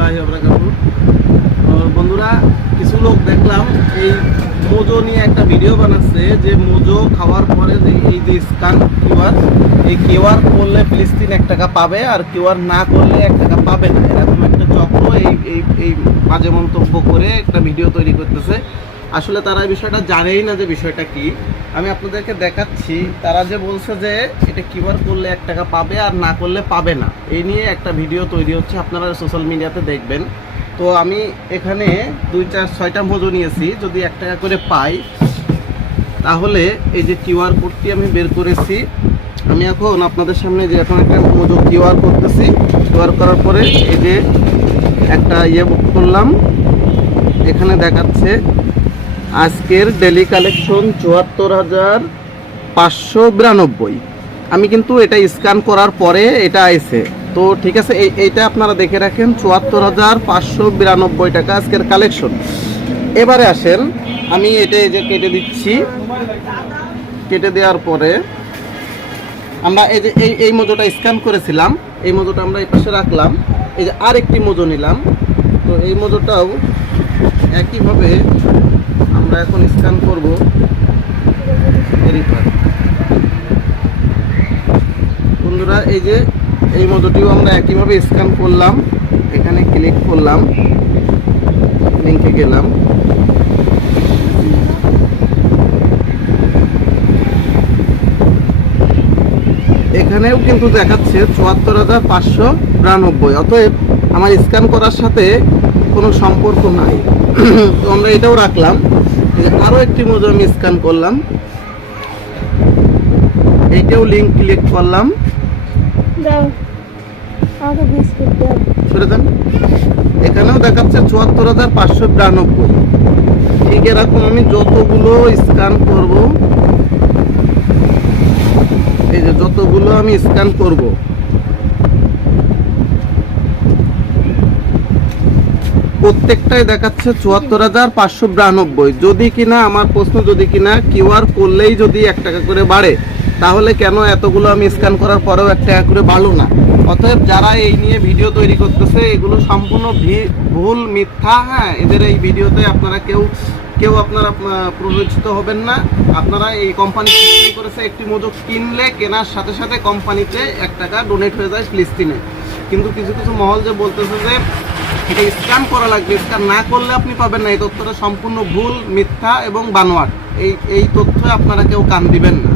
রহমতুল্লাহ বন্ধুরা, কিছু লোক দেখলাম এই মোজো নিয়ে একটা ভিডিও বানাচ্ছে যে মোজো খাওয়ার পরে যে এই যে স্কান কিউআর এই কিউআর করলে ফিলিস্তিন এক টাকা পাবে আর কিউআর না করলে এক টাকা পাবে না। এরকম একটা চক্র এই এই এই বাজে মন্তব্য করে একটা ভিডিও তৈরি করতেছে। আসলে তারা এই বিষয়টা জানেই না যে বিষয়টা কি। আমি আপনাদেরকে দেখাচ্ছি, তারা যে বলছে যে এটা কিউআর করলে এক টাকা পাবে আর না করলে পাবে না। এই নিয়ে একটা ভিডিও তৈরি হচ্ছে, আপনারা সোশ্যাল মিডিয়াতে দেখবেন। তো আমি এখানে দুই চার ছয়টা মজো নিয়েছি, যদি এক টাকা করে পাই, তাহলে এই যে কিউআর কোডটি আমি বের করেছি। আমি এখন আপনাদের সামনে যে এখন একটা মজো কিউআর করতেছি, কিউআর করার পরে এই যে একটা ইয়ে করলাম। এখানে দেখাচ্ছে আজকের ডেলি কালেকশন চুয়াত্তর হাজার পাঁচশো বিরানব্বই। আমি কিন্তু এটা স্ক্যান করার পরে এটা আইছে। তো ঠিক আছে, এই এইটা আপনারা দেখে রাখেন, চুয়াত্তর হাজার পাঁচশো বিরানব্বই টাকা আজকের কালেকশন এবারে আসেন, আমি এটা এই যে কেটে দিচ্ছি। কেটে দেওয়ার পরে আমরা এই যে এই এই মজোটা স্ক্যান করেছিলাম। এই মজোটা আমরা এই পাশে রাখলাম। এই যে আরেকটি মজো নিলাম। তো এই মজোটাও একইভাবে আমরা এখন স্ক্যান করব। বন্ধুরা, এই যে এই মজোটিও আমরা একইভাবে স্ক্যান করলাম। এখানে ক্লিক করলাম। লিঙ্কে গেলাম। এখানেও কিন্তু দেখাচ্ছে চুয়াত্তর হাজার পাঁচশো বিরানব্বই। অতএব আমার স্ক্যান করার সাথে কোনো সম্পর্ক নাই। তো আমরা এটাও রাখলাম। যে আরও একটি মজু আমি স্ক্যান করলাম। এইটাও লিঙ্ক ক্লিক করলাম। সরে এখানেও দেখাচ্ছে চুয়াত্তর হাজার পাঁচশো বিরানব্বই। ঠিক এরকম আমি যতগুলো স্ক্যান করব এই যে যতগুলো আমি স্ক্যান করব প্রত্যেকটাই দেখাচ্ছে চুয়াত্তর হাজার পাঁচশো বিরানব্বই। যদি কিনা, আমার প্রশ্ন যদি কিনা কিউআর করলেই যদি এক টাকা করে বাড়ে, তাহলে কেন এতগুলো আমি স্ক্যান করার পরেও এক টাকা করে বাড়লো না? অতএব যারা এই নিয়ে ভিডিও তৈরি করতেছে, এগুলো সম্পূর্ণ ভুল, মিথ্যা হ্যাঁ এদের এই ভিডিওতে আপনারা কেউ কেউ আপনারা প্ররোচিত হবেন না। আপনারা এই কোম্পানি করেছে, একটি মজুক কিনলে, কেনার সাথে সাথে কোম্পানিতে এক টাকা ডোনেট হয়ে যায় ফিলিস্তিনে। কিন্তু কিছু কিছু মহল যে বলতেছে যে এটা স্ক্যান করা লাগবে স্ক্যান না করলে আপনি পাবেন না। এই তথ্যটা সম্পূর্ণ ভুল, মিথ্যা এবং বানোয়াট। এই এই তথ্য আপনারা কেউ কান দিবেন না।